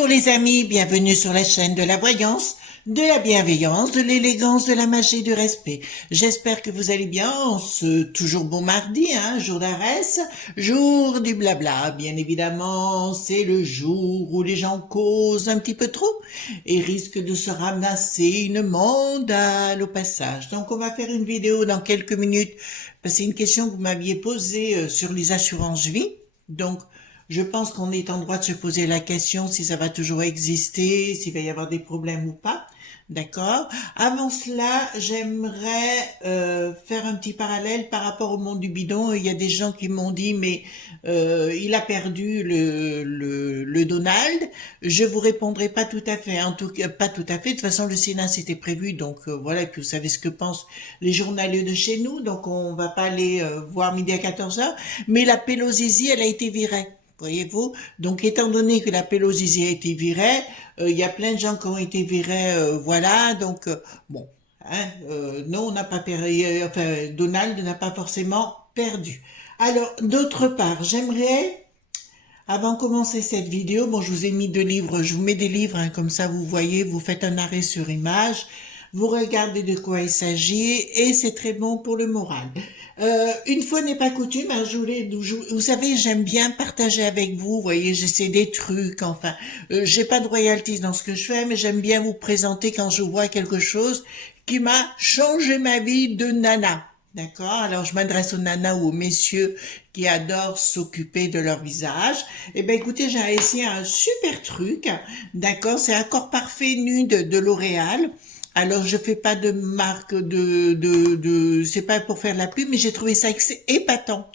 Bonjour les amis, bienvenue sur la chaîne de la voyance, de la bienveillance, de l'élégance, de la magie, du respect. J'espère que vous allez bien en ce toujours bon mardi, jour d'Arès, jour du blabla. Bien évidemment, c'est le jour où les gens causent un petit peu trop et risquent de se ramasser une mandale au passage. Donc on va faire une vidéo dans quelques minutes, parce que c'est une question que vous m'aviez posée sur les assurances vie. Donc, je pense qu'on est en droit de se poser la question si ça va toujours exister, s'il va y avoir des problèmes ou pas. D'accord. Avant cela, j'aimerais faire un petit parallèle par rapport au monde du bidon. Il y a des gens qui m'ont dit, mais il a perdu le Donald. Je vous répondrai pas tout à fait. En tout cas, pas tout à fait. De toute façon, le Sénat c'était prévu, donc voilà. Et puis vous savez ce que pensent les journaliers de chez nous, donc on va pas aller voir midi à 14h. Mais la Pelosi, elle a été virée. Voyez-vous? Donc, étant donné que la Pelosi a été virée, il y a plein de gens qui ont été virés, voilà. Donc, bon, non, on n'a pas perdu. Enfin, Donald n'a pas forcément perdu. Alors, d'autre part, j'aimerais, avant de commencer cette vidéo, bon, je vous ai mis 2 livres, je vous mets des livres, comme ça vous voyez, vous faites un arrêt sur image, vous regardez de quoi il s'agit, et c'est très bon pour le moral. Une fois n'est pas coutume, vous savez, j'aime bien partager avec vous, vous voyez, j'essaie des trucs, enfin, j'ai pas de royalties dans ce que je fais, mais j'aime bien vous présenter quand je vois quelque chose qui m'a changé ma vie de nana. D'accord? Alors, je m'adresse aux nanas ou aux messieurs qui adorent s'occuper de leur visage. Eh ben, écoutez, j'ai essayé un super truc. D'accord? C'est Accord Parfait Nude de L'Oréal. Alors, je fais pas de marque c'est pas pour faire de la pub, mais j'ai trouvé ça épatant.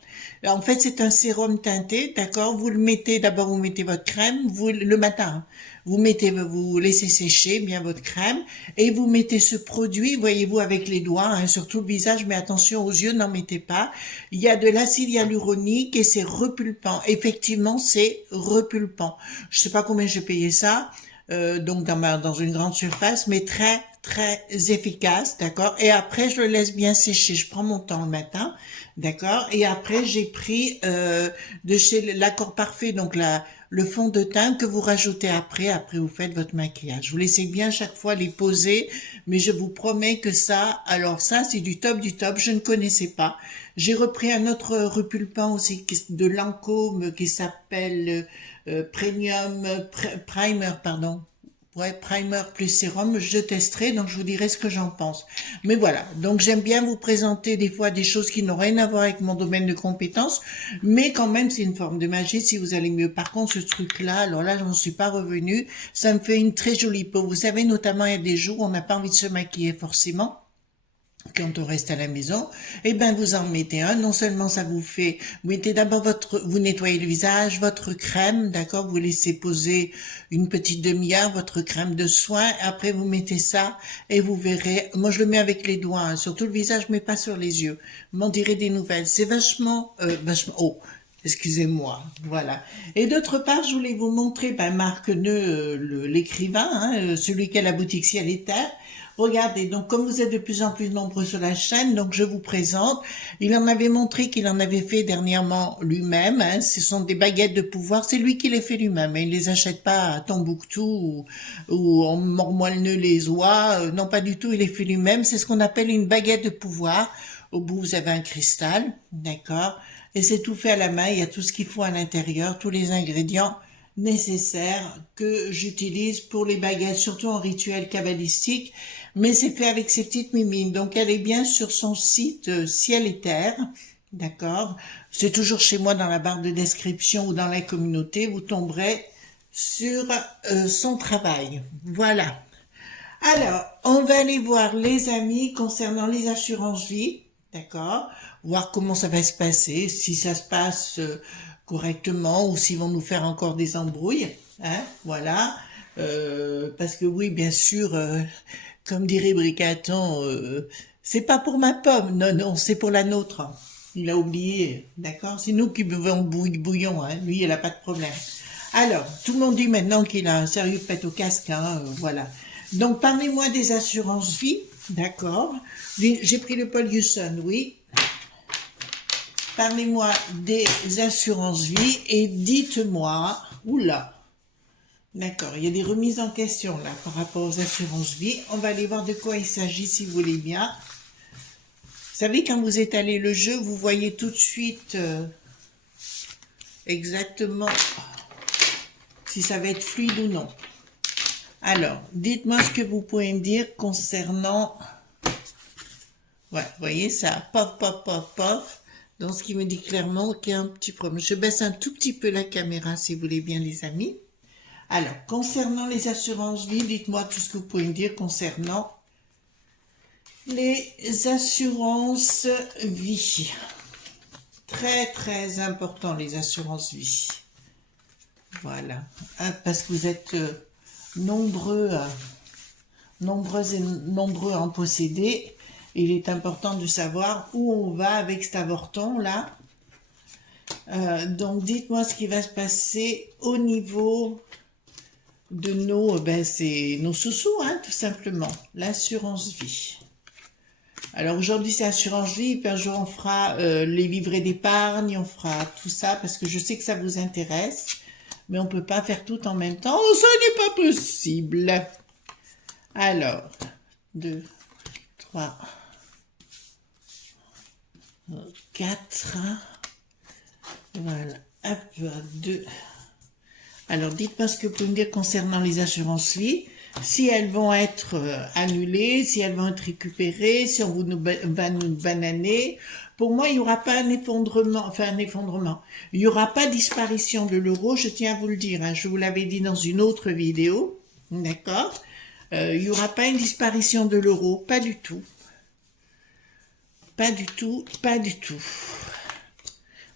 En fait, c'est un sérum teinté, d'accord? Vous le mettez, d'abord vous mettez votre crème, le matin, vous laissez sécher bien votre crème, et vous mettez ce produit, voyez-vous, avec les doigts, sur tout le visage, mais attention aux yeux, n'en mettez pas. Il y a de l'acide hyaluronique et c'est repulpant. Effectivement, c'est repulpant. Je sais pas combien j'ai payé ça, donc dans une grande surface, mais très efficace, d'accord. Et après je le laisse bien sécher. Je prends mon temps le matin, d'accord. Et après j'ai pris de chez l'Accord Parfait, donc le fond de teint que vous rajoutez après vous faites votre maquillage. Vous laissez bien chaque fois les poser, mais je vous promets que ça, alors ça c'est du top du top. Je ne connaissais pas. J'ai repris un autre repulpant aussi de Lancôme qui s'appelle Primer, pardon. Ouais, primer plus sérum, je testerai, donc je vous dirai ce que j'en pense. Mais voilà, donc j'aime bien vous présenter des fois des choses qui n'ont rien à voir avec mon domaine de compétence, mais quand même c'est une forme de magie si vous allez mieux. Par contre, ce truc-là, alors là, j'en suis pas revenue, ça me fait une très jolie peau. Vous savez, notamment, il y a des jours où on n'a pas envie de se maquiller forcément. Quand on reste à la maison, eh ben vous en mettez un. Non seulement ça vous fait, vous mettez d'abord vous nettoyez le visage, votre crème, d'accord, vous laissez poser une petite demi-heure votre crème de soin. Après vous mettez ça et vous verrez. Moi je le mets avec les doigts, surtout le visage, mais pas sur les yeux. M'en direz des nouvelles. C'est vachement. Oh. Excusez-moi, voilà. Et d'autre part, je voulais vous montrer Marc Neu, l'écrivain, celui qui a la boutique Ciel et Terre. Regardez, donc comme vous êtes de plus en plus nombreux sur la chaîne, donc je vous présente. Il en avait montré qu'il en avait fait dernièrement lui-même. Ce sont des baguettes de pouvoir. C'est lui qui les fait lui-même. Il les achète pas à Tombouctou ou en Mormoilneux les oies. Non, pas du tout. Il les fait lui-même. C'est ce qu'on appelle une baguette de pouvoir. Au bout, vous avez un cristal, d'accord. Et c'est tout fait à la main. Il y a tout ce qu'il faut à l'intérieur, tous les ingrédients nécessaires que j'utilise pour les baguettes, surtout en rituel cabalistique, mais c'est fait avec ces petites mimines. Donc elle est bien sur son site Ciel et Terre, d'accord. C'est toujours chez moi dans la barre de description ou dans la communauté, vous tomberez sur son travail. Voilà. Alors, on va aller voir les amis concernant les assurances vie, d'accord, voir comment ça va se passer, si ça se passe correctement ou s'ils vont nous faire encore des embrouilles, voilà. Parce que oui, bien sûr, comme dirait Bricaton, c'est pas pour ma pomme, non, non, c'est pour la nôtre. Il a oublié, d'accord, c'est nous qui buvons bouillon, lui, il a pas de problème. Alors, tout le monde dit maintenant qu'il a un sérieux pet au casque, voilà. Donc, parlez-moi des assurances vie, d'accord. J'ai pris le Paul Hewson, oui. Parlez-moi des assurances vie et dites-moi, oula, D'accord, il y a des remises en question là par rapport aux assurances vie. On va aller voir de quoi il s'agit si vous voulez bien. Vous savez, quand vous étalez le jeu, vous voyez tout de suite exactement si ça va être fluide ou non. Alors, dites-moi ce que vous pouvez me dire concernant... Ouais, vous voyez ça, pof, pof, pof, pof. Donc, ce qui me dit clairement qu'il y a un petit problème. Je baisse un tout petit peu la caméra si vous voulez bien, les amis. Alors, concernant les assurances vie, dites-moi tout ce que vous pouvez me dire concernant les assurances vie. Très, très important, les assurances vie. Voilà. Parce que vous êtes nombreux à en posséder. Il est important de savoir où on va avec cet avorton là. Donc dites-moi ce qui va se passer au niveau de nos, c'est nos sous-sous, hein, tout simplement. L'assurance vie. Alors aujourd'hui c'est assurance vie, puis un jour on fera les livrets d'épargne, on fera tout ça parce que je sais que ça vous intéresse, mais on peut pas faire tout en même temps. Oh, ça n'est pas possible. Alors, 2, 3, 4, voilà, hop, 2. Alors, dites-moi ce que vous pouvez me dire concernant les assurances vie, si elles vont être annulées, si elles vont être récupérées, si on va nous bananer. Pour moi, il n'y aura pas un effondrement, il n'y aura pas disparition de l'euro, je tiens à vous le dire, hein, je vous l'avais dit dans une autre vidéo, d'accord? Il n'y aura pas une disparition de l'euro, pas du tout. Pas du tout, pas du tout.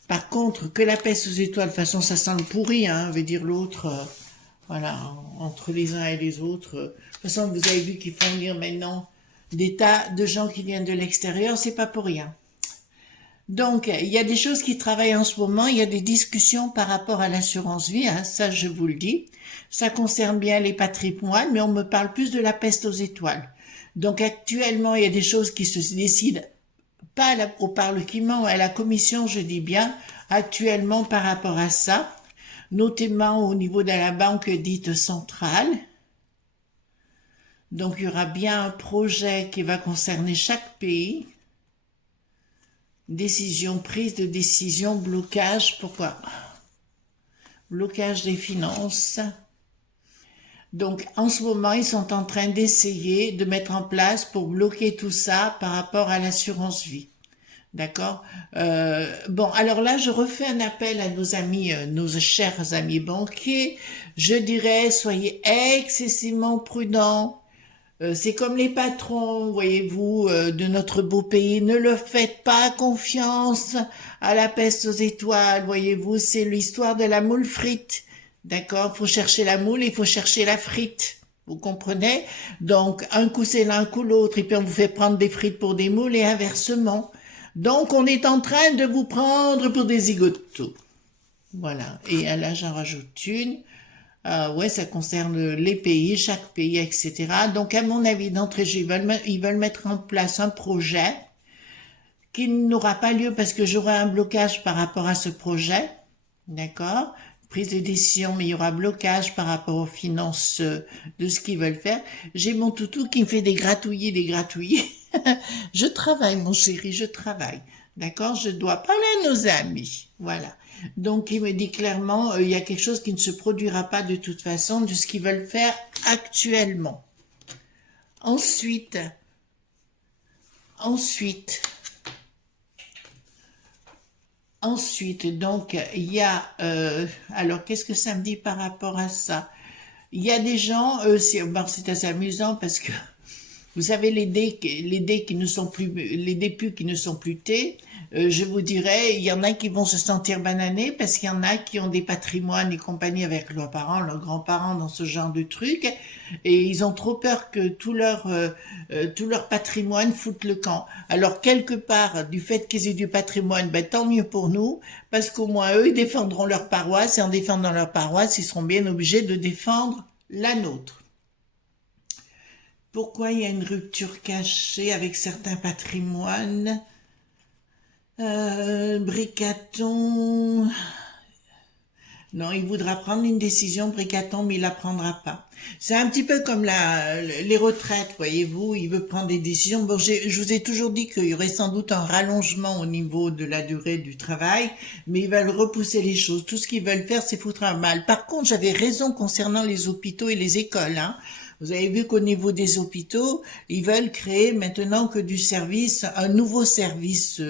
Par contre, que la peste aux étoiles, de toute façon, ça sent le pourri, hein, veut dire l'autre, voilà, entre les uns et les autres. De toute façon, vous avez vu qu'ils font venir maintenant des tas de gens qui viennent de l'extérieur, c'est pas pour rien. Donc, il y a des choses qui travaillent en ce moment, il y a des discussions par rapport à l'assurance vie, hein, ça je vous le dis. Ça concerne bien les patrimoines, mais on me parle plus de la peste aux étoiles. Donc actuellement, il y a des choses qui se décident pas au Parlement, à la Commission, je dis bien, actuellement par rapport à ça, notamment au niveau de la banque dite centrale. Donc il y aura bien un projet qui va concerner chaque pays. Décision, prise de décision, blocage, pourquoi? Blocage des finances. Donc, en ce moment, ils sont en train d'essayer de mettre en place pour bloquer tout ça par rapport à l'assurance vie. D'accord? Bon, alors là, je refais un appel à nos amis, nos chers amis banquiers. Je dirais, soyez excessivement prudents. C'est comme les patrons, voyez-vous, de notre beau pays. Ne leur faites pas confiance à la peste aux étoiles, voyez-vous. C'est l'histoire de la moule frite. D'accord? Faut chercher la moule, il faut chercher la frite. Vous comprenez? Donc, un coup c'est l'un, un coup l'autre, et puis on vous fait prendre des frites pour des moules et inversement. Donc, on est en train de vous prendre pour des zigotos. Voilà. Et là, j'en rajoute une. Ouais, ça concerne les pays, chaque pays, etc. Donc, à mon avis, d'entrée, ils veulent mettre en place un projet qui n'aura pas lieu parce que j'aurai un blocage par rapport à ce projet. D'accord? Prise de décision, mais il y aura blocage par rapport aux finances de ce qu'ils veulent faire. J'ai mon toutou qui me fait des gratouillis, des gratouillis. Je travaille, mon chéri, je travaille. D'accord? Je dois parler à nos amis. Voilà. Donc, il me dit clairement, il y a quelque chose qui ne se produira pas de toute façon de ce qu'ils veulent faire actuellement. Ensuite, donc, il y a... alors, qu'est-ce que ça me dit par rapport à ça? Il y a des gens... c'est assez amusant parce que... Vous savez, les dés qui ne sont plus... Les dépus qui ne sont plus T, je vous dirais, il y en a qui vont se sentir bananés parce qu'il y en a qui ont des patrimoines et compagnie avec leurs parents, leurs grands-parents dans ce genre de trucs, et ils ont trop peur que tout leur patrimoine foute le camp. Alors, quelque part, du fait qu'ils aient du patrimoine, tant mieux pour nous, parce qu'au moins eux, ils défendront leur paroisse, et en défendant leur paroisse, ils seront bien obligés de défendre la nôtre. Pourquoi il y a une rupture cachée avec certains patrimoines? Bricaton. Non, il voudra prendre une décision, Bricaton, mais il la prendra pas. C'est un petit peu comme les retraites, voyez-vous. Il veut prendre des décisions. Bon, je vous ai toujours dit qu'il y aurait sans doute un rallongement au niveau de la durée du travail, mais ils veulent repousser les choses. Tout ce qu'ils veulent faire, c'est foutre un mal. Par contre, j'avais raison concernant les hôpitaux et les écoles, hein. Vous avez vu qu'au niveau des hôpitaux, ils veulent créer maintenant que du service, un nouveau service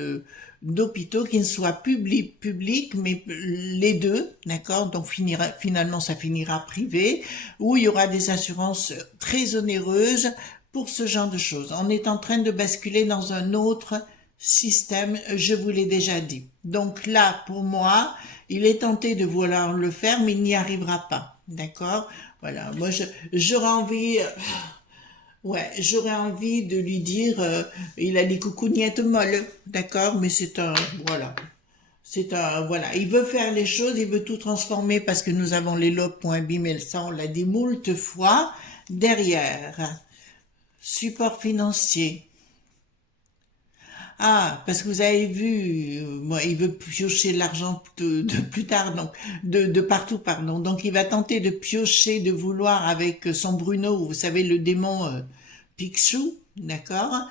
d'hôpitaux qui ne soit public, mais les deux, d'accord? Donc finalement, ça finira privé, où il y aura des assurances très onéreuses pour ce genre de choses. On est en train de basculer dans un autre système, je vous l'ai déjà dit. Donc là, pour moi, il est tenté de vouloir le faire, mais il n'y arrivera pas. D'accord? Voilà. Moi, j'aurais envie, ouais, j'aurais envie de lui dire, il a les coucougnettes molles. D'accord? Mais c'est un, voilà. C'est un, voilà. Il veut faire les choses, il veut tout transformer parce que nous avons les lobes.bim et ça, on l'a dit moult fois. Derrière, support financier. Ah, parce que vous avez vu, moi, il veut piocher l'argent de plus tard, donc de partout, pardon. Donc il va tenter de piocher, de vouloir avec son Bruno, vous savez, le démon Picsou, d'accord,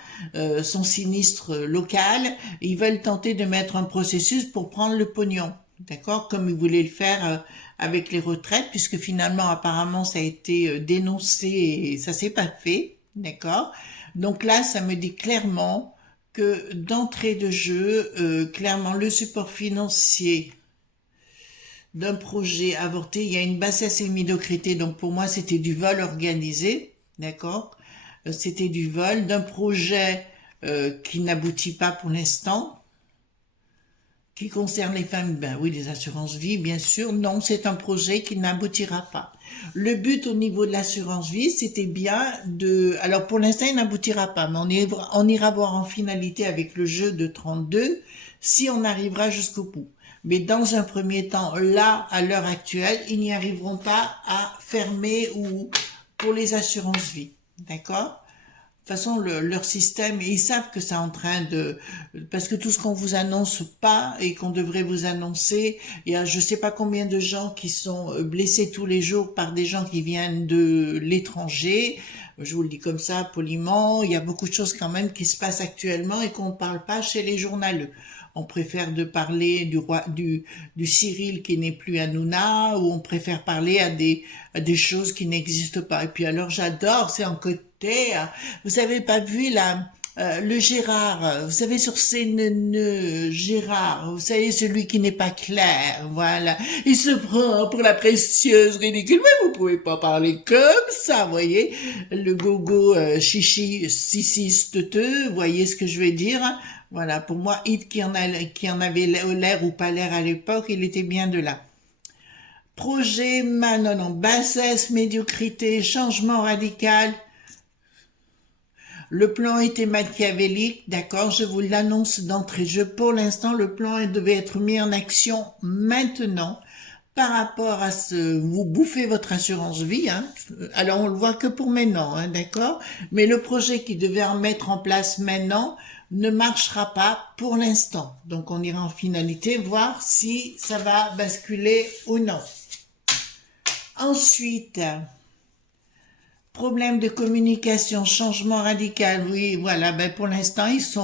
son sinistre local. Ils veulent tenter de mettre un processus pour prendre le pognon, d'accord, comme ils voulaient le faire avec les retraites, puisque finalement, apparemment, ça a été dénoncé et ça s'est pas fait, d'accord. Donc là, ça me dit clairement que d'entrée de jeu, clairement, le support financier d'un projet avorté, il y a une bassesse et une médiocrité. Donc pour moi, c'était du vol organisé, d'accord? C'était du vol d'un projet qui n'aboutit pas pour l'instant, qui concerne les femmes, ben oui, les assurances vie, bien sûr. Non, c'est un projet qui n'aboutira pas. Le but au niveau de l'assurance vie, c'était bien de... Alors pour l'instant, il n'aboutira pas, mais on ira voir en finalité avec le jeu de 32 si on arrivera jusqu'au bout. Mais dans un premier temps, là, à l'heure actuelle, ils n'y arriveront pas à fermer ou pour les assurances vie. D'accord? De toute façon, leur système, ils savent que c'est en train de... Parce que tout ce qu'on vous annonce pas et qu'on devrait vous annoncer, il y a je sais pas combien de gens qui sont blessés tous les jours par des gens qui viennent de l'étranger. Je vous le dis comme ça, poliment. Il y a beaucoup de choses quand même qui se passent actuellement et qu'on ne parle pas chez les journaleux. On préfère de parler du roi, du Cyril qui n'est plus Hanouna, ou on préfère parler à des choses qui n'existent pas. Et puis alors j'adore, c'est en côté, hein. Vous avez pas vu là, le Gérard, vous savez sur CNN, Gérard, vous savez celui qui n'est pas clair, voilà. Il se prend pour la précieuse ridicule, mais vous pouvez pas parler comme ça, voyez. Le gogo chichi, sissiste, voyez ce que je vais dire, hein. Voilà, pour moi, Hit qui en avait l'air ou pas l'air à l'époque, il était bien de là. Projet, non, non, bassesse, médiocrité, changement radical. Le plan était machiavélique, d'accord, je vous l'annonce d'entrée de jeu. Pour l'instant, le plan devait être mis en action maintenant par rapport à ce, vous bouffez votre assurance vie, hein. Alors on le voit que pour maintenant, hein, d'accord, mais le projet qui devait en mettre en place maintenant ne marchera pas pour l'instant. Donc on ira en finalité voir si ça va basculer ou non. Ensuite, problème de communication, changement radical, oui, voilà, ben pour l'instant, ils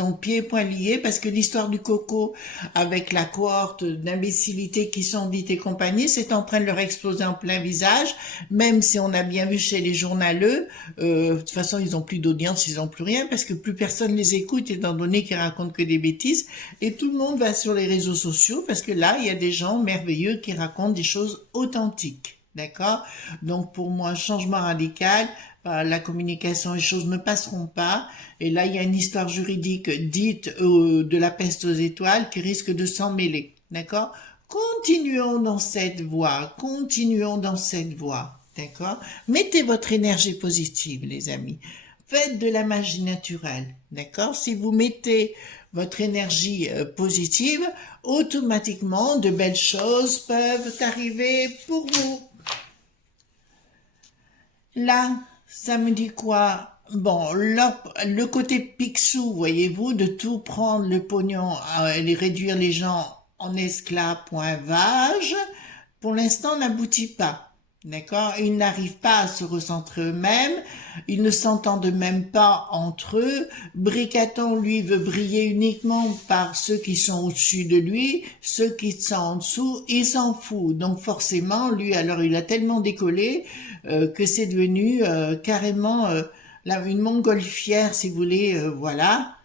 ont pieds et poings liés parce que l'histoire du coco avec la cohorte d'imbécilité qui sont dites et compagnie, c'est en train de leur exploser en plein visage, même si on a bien vu chez les journaleux, de toute façon, ils ont plus d'audience, ils ont plus rien parce que plus personne les écoute étant donné qu'ils racontent que des bêtises et tout le monde va sur les réseaux sociaux parce que là, il y a des gens merveilleux qui racontent des choses authentiques. D'accord? Donc pour moi, changement radical, la communication, les choses ne passeront pas. Et là, il y a une histoire juridique dite de la peste aux étoiles qui risque de s'en mêler. D'accord? Continuons dans cette voie, continuons dans cette voie. D'accord? Mettez votre énergie positive, les amis. Faites de la magie naturelle. D'accord? Si vous mettez votre énergie positive, automatiquement, de belles choses peuvent arriver pour vous. Là, ça me dit quoi? Bon, le côté Picsou, voyez-vous, de tout prendre le pognon, et réduire les gens en esclaves, point vage, pour l'instant, n'aboutit pas. D'accord? Ils n'arrivent pas à se recentrer eux-mêmes, ils ne s'entendent même pas entre eux. Bricaton, lui, veut briller uniquement par ceux qui sont au-dessus de lui, ceux qui sont en dessous, il s'en fout. Donc forcément, lui, alors il a tellement décollé que c'est devenu carrément une montgolfière, si vous voulez, voilà.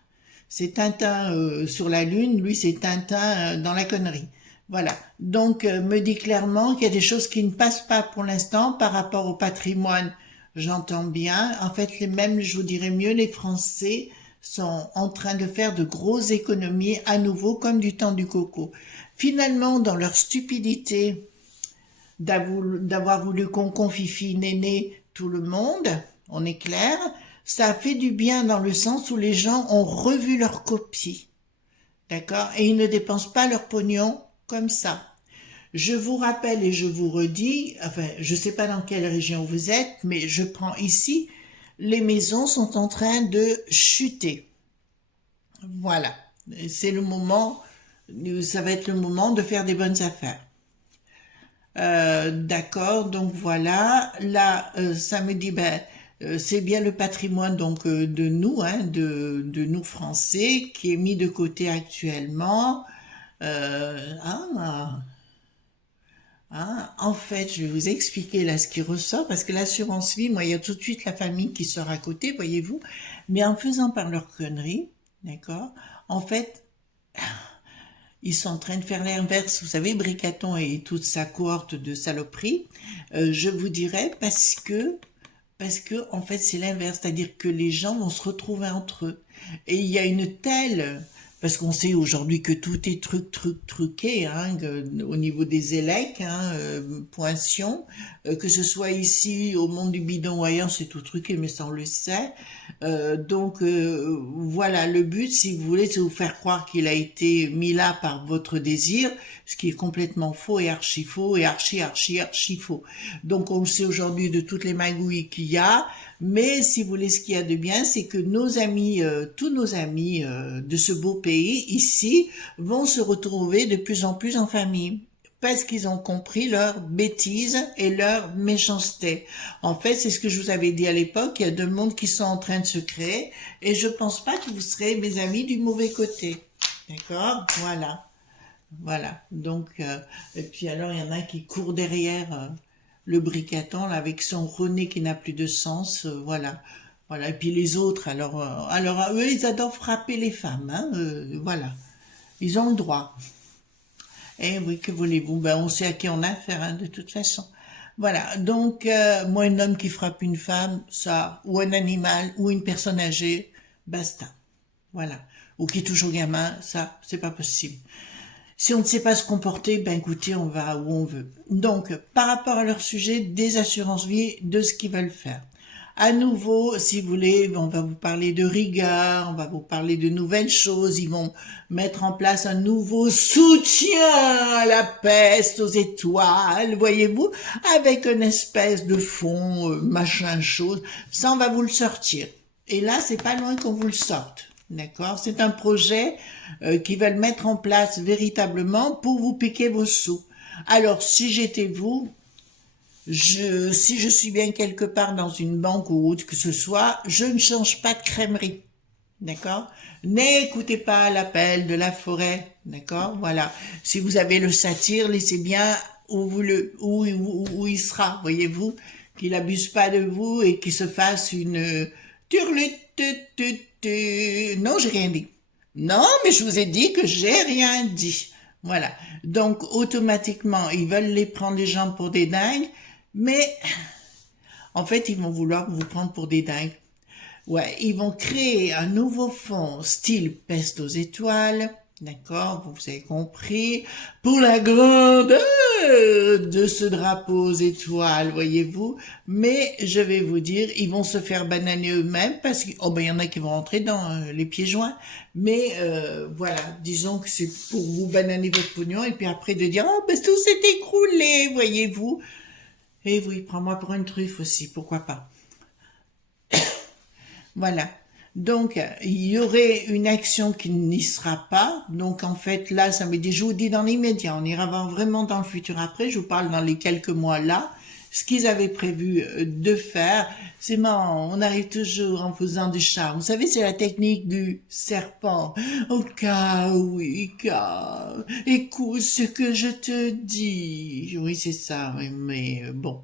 C'est Tintin sur la Lune, lui c'est Tintin dans la connerie. Voilà. Donc, me dit clairement qu'il y a des choses qui ne passent pas pour l'instant par rapport au patrimoine. J'entends bien. En fait, même, je vous dirais mieux, les Français sont en train de faire de grosses économies à nouveau, comme du temps du coco. Finalement, dans leur stupidité d'avoir voulu qu'on confie néné tout le monde, on est clair, ça a fait du bien dans le sens où les gens ont revu leur copie. D'accord? Et ils ne dépensent pas leur pognon comme ça. Je vous rappelle et je vous redis, enfin, je sais pas dans quelle région vous êtes, mais je prends ici, les maisons sont en train de chuter. Voilà. C'est le moment, ça va être le moment de faire des bonnes affaires. D'accord, donc voilà. Là, ça me dit, ben, c'est bien le patrimoine donc de nous, hein, de nous Français, qui est mis de côté actuellement. Ah, en fait, je vais vous expliquer là ce qui ressort, parce que l'assurance vie, moi, il y a tout de suite la famille qui sort à côté, voyez-vous, mais en faisant par leur connerie, d'accord, en fait, ils sont en train de faire l'inverse, vous savez, Bricaton et toute sa cohorte de saloperies, je vous dirais, parce que en fait c'est l'inverse, c'est-à-dire que les gens vont se retrouver entre eux. Et il y a une telle, parce qu'on sait aujourd'hui que tout est truqué, hein, au niveau des élecs, hein, pointions, que ce soit ici au monde du bidon ou ailleurs, c'est tout truqué, mais ça on le sait. Donc voilà, le but, si vous voulez, c'est vous faire croire qu'il a été mis là par votre désir, ce qui est complètement faux et archi faux et archi faux. Donc on le sait aujourd'hui de toutes les magouilles qu'il y a, mais si vous voulez, ce qu'il y a de bien, c'est que nos amis, tous nos amis de ce beau pays ici, vont se retrouver de plus en plus en famille, parce qu'ils ont compris leur bêtise et leur méchanceté. En fait, c'est ce que je vous avais dit à l'époque, il y a deux mondes qui sont en train de se créer, et je pense pas que vous serez, mes amis, du mauvais côté. D'accord? Voilà. Voilà. Donc, et puis alors, il y en a qui courent derrière le Bricaton, là, avec son René qui n'a plus de sens, voilà. Voilà. Et puis les autres, alors eux, ils adorent frapper les femmes, hein, voilà. Ils ont le droit. Eh oui, que voulez-vous? Ben, on sait à qui on a affaire, hein, de toute façon. Voilà, donc moi, un homme qui frappe une femme, ça, ou un animal, ou une personne âgée, basta. Voilà. Ou qui touche au gamin, ça, c'est pas possible. Si on ne sait pas se comporter, ben écoutez, on va où on veut. Donc, par rapport à leur sujet, des assurances vie, de ce qu'ils veulent faire. À nouveau, si vous voulez, on va vous parler de rigueur, on va vous parler de nouvelles choses, ils vont mettre en place un nouveau soutien à la peste aux étoiles, voyez-vous, avec une espèce de fond, machin chose, ça on va vous le sortir. Et là, c'est pas loin qu'on vous le sorte. D'accord? C'est un projet qui va le mettre en place véritablement pour vous piquer vos sous. Alors, si j'étais vous, si je suis bien quelque part dans une banque ou autre que ce soit, je ne change pas de crèmerie. D'accord? N'écoutez pas l'appel de la forêt. D'accord? Voilà. Si vous avez le satyre, laissez bien où il sera, voyez-vous, qu'il abuse pas de vous et qu'il se fasse une turlute. Non, j'ai rien dit. Non, mais je vous ai dit que j'ai rien dit. Voilà. Donc, automatiquement, ils veulent les prendre les gens pour des dingues, mais en fait, ils vont vouloir vous prendre pour des dingues. Ouais, ils vont créer un nouveau fonds style peste aux étoiles, d'accord, vous avez compris, pour la grandeur de ce drapeau aux étoiles, voyez-vous, mais je vais vous dire, ils vont se faire bananer eux-mêmes parce que, oh ben il y en a qui vont rentrer dans les pieds joints, mais voilà, disons que c'est pour vous bananer votre pognon et puis après de dire, oh ben tout s'est écroulé, voyez-vous, et oui, prends-moi pour une truffe aussi, pourquoi pas. Voilà. Donc, il y aurait une action qui n'y sera pas. Donc, en fait, là, ça me dit, je vous dis dans l'immédiat, on ira voir vraiment dans le futur après. Je vous parle dans les quelques mois là. Ce qu'ils avaient prévu de faire, c'est marrant, on arrive toujours en faisant du charme. Vous savez, c'est la technique du serpent. Au cas, oui, cas, écoute ce que je te dis. Oui, c'est ça, oui, mais bon,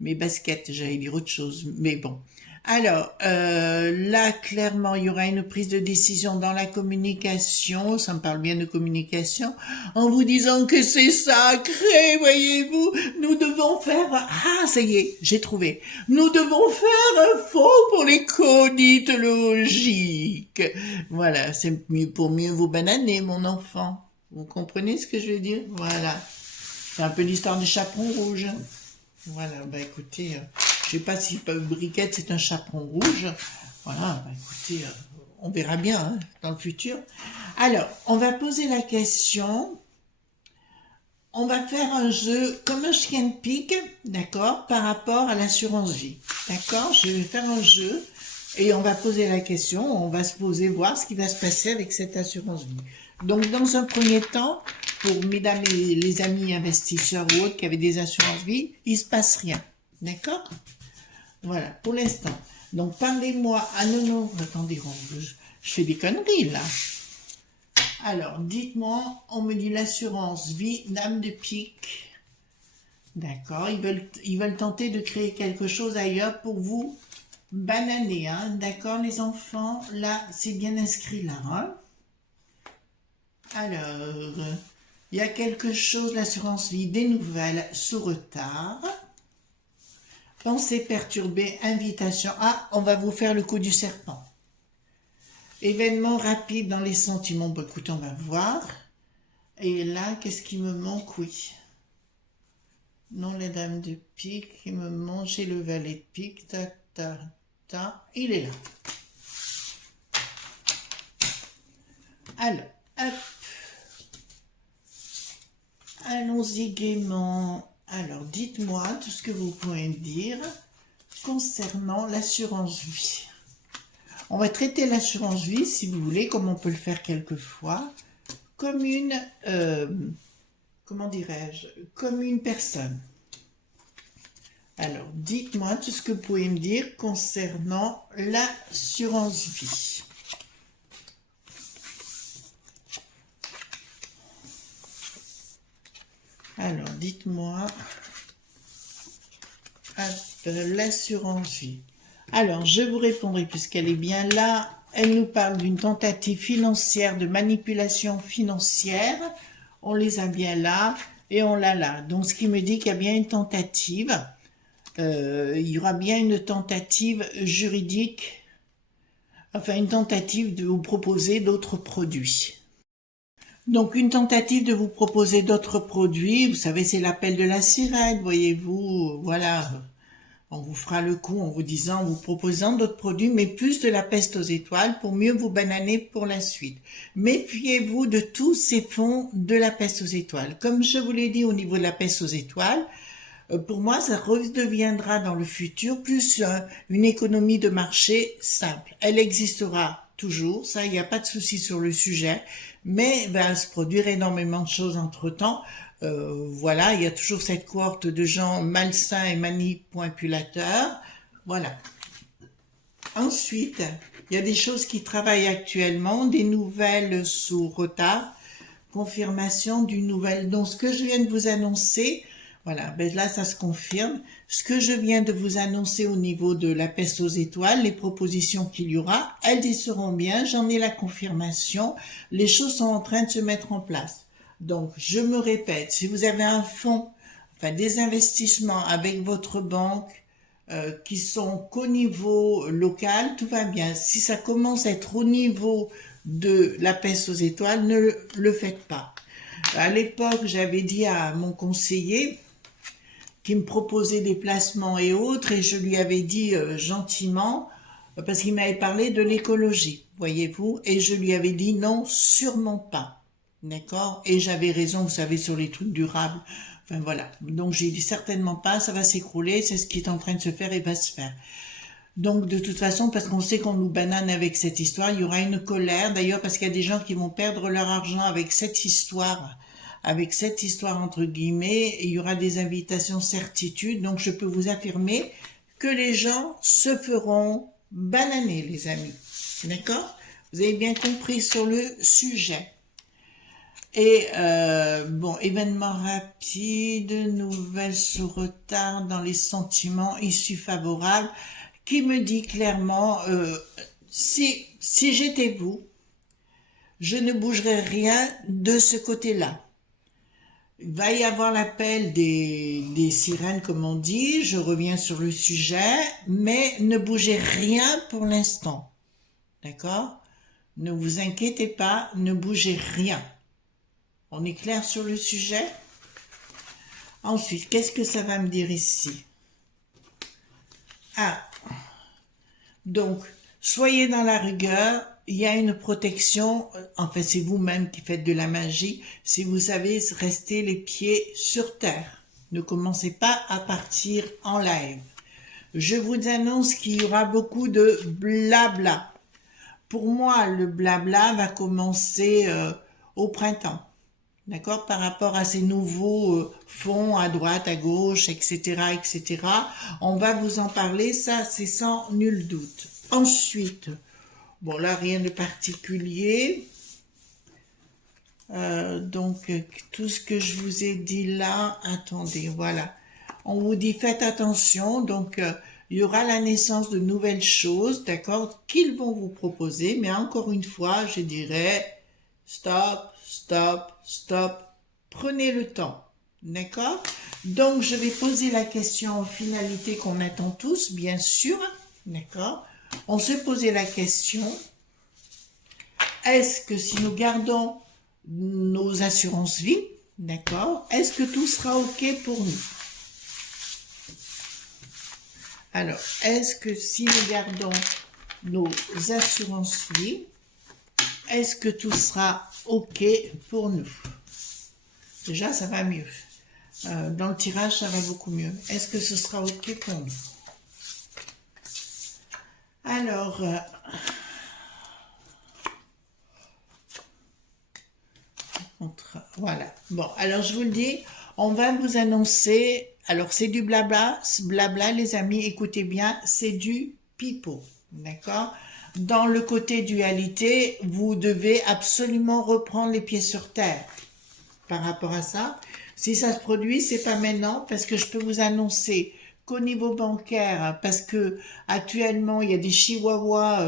mes baskets, j'allais dire autre chose, mais bon. Alors, là, clairement, il y aura une prise de décision dans la communication, ça me parle bien de communication, en vous disant que c'est sacré, voyez-vous, nous devons faire... Ah, ça y est, j'ai trouvé. Nous devons faire un fond pour l'éconite logique. Voilà, c'est mieux pour mieux vous bananer, mon enfant. Vous comprenez ce que je veux dire? Voilà. C'est un peu l'histoire du chaperon rouge. Voilà, bah écoutez, je sais pas si Briquette c'est un chaperon rouge. Voilà, bah écoutez, on verra bien hein, dans le futur. Alors, on va poser la question. On va faire un jeu comme un chien de pique, d'accord, par rapport à l'assurance vie. D'accord, je vais faire un jeu et on va poser la question, on va se poser, voir ce qui va se passer avec cette assurance vie. Donc, dans un premier temps, pour mesdames et les amis investisseurs ou autres qui avaient des assurances vie, il se passe rien. D'accord? Voilà, pour l'instant. Donc, parlez-moi. Ah non, non, attendez, je fais des conneries là. Alors, dites-moi, on me dit l'assurance vie, dame de pique. D'accord, ils veulent tenter de créer quelque chose ailleurs pour vous bananer, hein. D'accord, les enfants? Là, c'est bien inscrit là, hein. Alors, il y a quelque chose, l'assurance vie, des nouvelles sous retard. Pensée perturbée, invitation. Ah, on va vous faire le coup du serpent. Événement rapide dans les sentiments. Bon, écoutez, on va voir. Et là, qu'est-ce qui me manque? Oui. Non, la dame de pique, il me manque. J'ai le valet de pique. Ta, ta, ta. Il est là. Alors, hop. Allons-y gaiement. Alors, dites-moi tout ce que vous pouvez me dire concernant l'assurance vie. On va traiter l'assurance vie, si vous voulez, comme on peut le faire quelquefois, comme une, comment dirais-je, comme une personne. Alors, dites-moi tout ce que vous pouvez me dire concernant l'assurance vie. Alors, dites-moi l'assurance vie. Alors, je vous répondrai puisqu'elle est bien là. Elle nous parle d'une tentative financière, de manipulation financière. On les a bien là et on l'a là. Donc, ce qui me dit qu'il y a bien une tentative. Il y aura bien une tentative juridique, enfin une tentative de vous proposer d'autres produits. Donc, une tentative de vous proposer d'autres produits. Vous savez, c'est l'appel de la sirène, voyez-vous. Voilà. On vous fera le coup en vous disant, en vous proposant d'autres produits, mais plus de la peste aux étoiles pour mieux vous bananer pour la suite. Méfiez-vous de tous ces fonds de la peste aux étoiles. Comme je vous l'ai dit au niveau de la peste aux étoiles, pour moi, ça redeviendra dans le futur plus une économie de marché simple. Elle existera toujours, ça, il n'y a pas de souci sur le sujet, mais il va se produire énormément de choses entre-temps. Voilà, il y a toujours cette cohorte de gens malsains et manipulateurs. Voilà. Ensuite, il y a des choses qui travaillent actuellement, des nouvelles sous retard, confirmation d'une nouvelle. Donc, ce que je viens de vous annoncer, voilà, ben là, ça se confirme. Ce que je viens de vous annoncer au niveau de la peste aux étoiles, les propositions qu'il y aura, elles y seront bien. J'en ai la confirmation. Les choses sont en train de se mettre en place. Donc, je me répète, si vous avez un fonds, enfin des investissements avec votre banque qui sont qu'au niveau local, tout va bien. Si ça commence à être au niveau de la peste aux étoiles, ne le faites pas. À l'époque, j'avais dit à mon conseiller qui me proposait des placements et autres, et je lui avais dit gentiment, parce qu'il m'avait parlé de l'écologie, voyez-vous, et je lui avais dit non, sûrement pas. D'accord? Et j'avais raison, vous savez, sur les trucs durables. Enfin, voilà. Donc, j'ai dit certainement pas, ça va s'écrouler, c'est ce qui est en train de se faire et va se faire. Donc de toute façon, parce qu'on sait qu'on nous banane avec cette histoire, il y aura une colère. D'ailleurs, parce qu'il y a des gens qui vont perdre leur argent avec cette histoire entre guillemets, et il y aura des invitations certitudes. Donc je peux vous affirmer que les gens se feront bananer, les amis. D'accord? Vous avez bien compris sur le sujet. Et bon, événement rapide, nouvelles sous retard dans les sentiments issus favorables, qui me dit clairement, si j'étais vous, je ne bougerais rien de ce côté-là. Il va y avoir l'appel des sirènes, comme on dit, je reviens sur le sujet, mais ne bougez rien pour l'instant. D'accord? Ne vous inquiétez pas, ne bougez rien. On est clair sur le sujet? Ensuite, qu'est-ce que ça va me dire ici? Ah, donc, soyez dans la rigueur, il y a une protection, en fait c'est vous-même qui faites de la magie, si vous savez rester les pieds sur terre. Ne commencez pas à partir en live. Je vous annonce qu'il y aura beaucoup de blabla. Pour moi, le blabla va commencer au printemps. D'accord, par rapport à ces nouveaux fonds à droite, à gauche, etc., etc. On va vous en parler, ça c'est sans nul doute. Ensuite, bon là rien de particulier. Donc tout ce que je vous ai dit là, attendez, voilà. On vous dit faites attention, donc il y aura la naissance de nouvelles choses, d'accord, qu'ils vont vous proposer, mais encore une fois, je dirais stop, stop, stop, prenez le temps, d'accord? Donc, je vais poser la question en finalité qu'on attend tous, bien sûr, d'accord? On se posait la question, est-ce que si nous gardons nos assurances vie, d'accord, est-ce que tout sera OK pour nous? Alors, est-ce que si nous gardons nos assurances vie, est-ce que tout sera OK pour nous? Déjà, ça va mieux. Dans le tirage, ça va beaucoup mieux. Est-ce que ce sera OK pour nous? Alors, voilà. Bon, alors je vous le dis, on va vous annoncer, alors c'est du blabla, les amis, écoutez bien, c'est du pipeau, d'accord? Dans le côté dualité, vous devez absolument reprendre les pieds sur terre par rapport à ça. Si ça se produit, c'est pas maintenant, parce que je peux vous annoncer qu'au niveau bancaire, parce que actuellement il y a des chihuahuas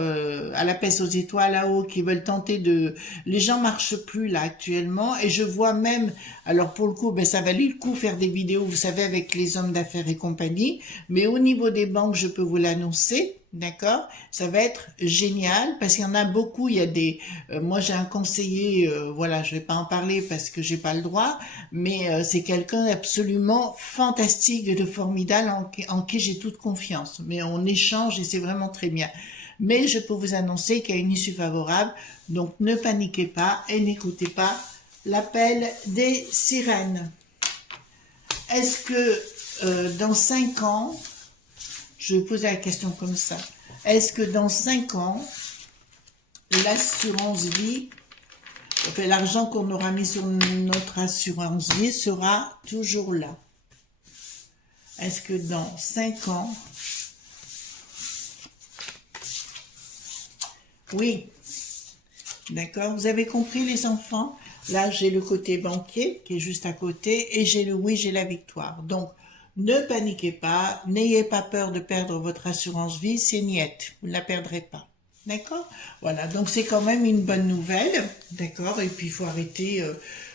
à la peste aux étoiles là-haut qui veulent tenter de... Les gens marchent plus là actuellement, et je vois même, alors pour le coup, ben ça valait le coup faire des vidéos, vous savez, avec les hommes d'affaires et compagnie, mais au niveau des banques, je peux vous l'annoncer. D'accord, ça va être génial parce qu'il y en a beaucoup. Il y a des, moi j'ai un conseiller, voilà, je vais pas en parler parce que j'ai pas le droit, mais c'est quelqu'un absolument fantastique, de formidable en qui j'ai toute confiance. Mais on échange et c'est vraiment très bien. Mais je peux vous annoncer qu'il y a une issue favorable, donc ne paniquez pas et n'écoutez pas l'appel des sirènes. Est-ce que dans 5 ans, je vais poser la question comme ça. Est-ce que dans 5 ans, l'assurance vie, enfin, l'argent qu'on aura mis sur notre assurance vie sera toujours là? Est-ce que dans 5 ans, oui, d'accord, vous avez compris les enfants? Là, j'ai le côté banquier qui est juste à côté et j'ai le oui, j'ai la victoire. Donc, ne paniquez pas, n'ayez pas peur de perdre votre assurance vie, c'est niette, vous ne la perdrez pas. D'accord? Voilà, donc c'est quand même une bonne nouvelle, d'accord? Et puis il faut arrêter,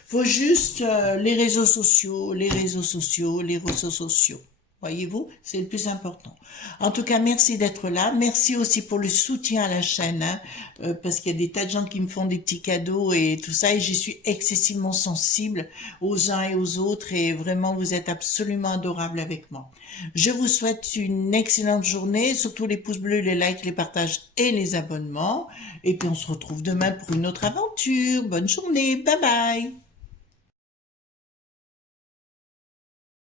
faut juste les réseaux sociaux, les réseaux sociaux, les réseaux sociaux. Voyez-vous, c'est le plus important. En tout cas, merci d'être là. Merci aussi pour le soutien à la chaîne, hein, parce qu'il y a des tas de gens qui me font des petits cadeaux et tout ça, et j'y suis excessivement sensible aux uns et aux autres, et vraiment, vous êtes absolument adorables avec moi. Je vous souhaite une excellente journée, surtout les pouces bleus, les likes, les partages et les abonnements. Et puis, on se retrouve demain pour une autre aventure. Bonne journée, bye bye.